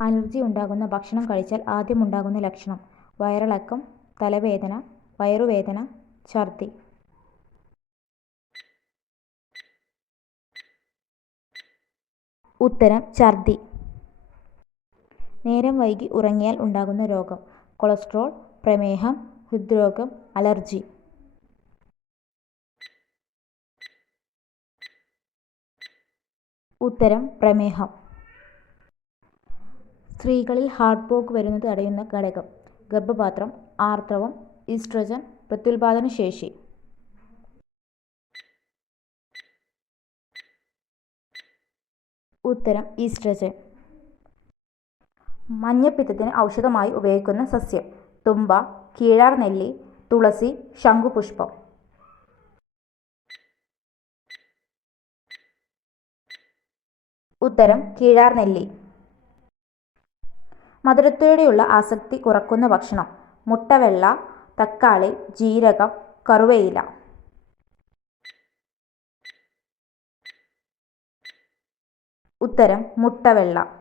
Allergy ഉണ്ടാകുന്ന ഭക്ഷണം കഴിച്ചാൽ ആദ്യം ഉണ്ടാകുന്ന ലക്ഷണം. വയറിളക്കം തലവേദന വയറുവേദന ഛർദി. ഉത്തരം ഛർദി. നേരം വൈകി ഉറങ്ങിയാൽ ഉണ്ടാകുന്ന രോഗം. കൊളസ്ട്രോൾ പ്രമേഹം ഹൃദ്രോഗം അലർജി. ഉത്തരം പ്രമേഹം. സ്ത്രീകളിൽ ഹാർട്ട് പോക്ക് വരുന്നത് തടയുന്ന ഘടകം. ഗർഭപാത്രം ആർത്തവം ഈസ്ട്രജൻ പ്രത്യുൽപാദന ശേഷി. ഉത്തരം ഈസ്ട്രജൻ. മഞ്ഞപ്പിത്തത്തിന് ഔഷധമായി ഉപയോഗിക്കുന്ന സസ്യം. തുമ്പ കീഴാർ നെല്ലി തുളസി ശംഖുപുഷ്പം. ഉത്തരം കീഴാർനെല്ലി മധുരത്തോടെയുള്ള ആസക്തി കുറക്കുന്ന ഭക്ഷണം. മുട്ടവെള്ള തക്കാളി ജീരകം കറുവയില. ഉത്തരം മുട്ടവെള്ള.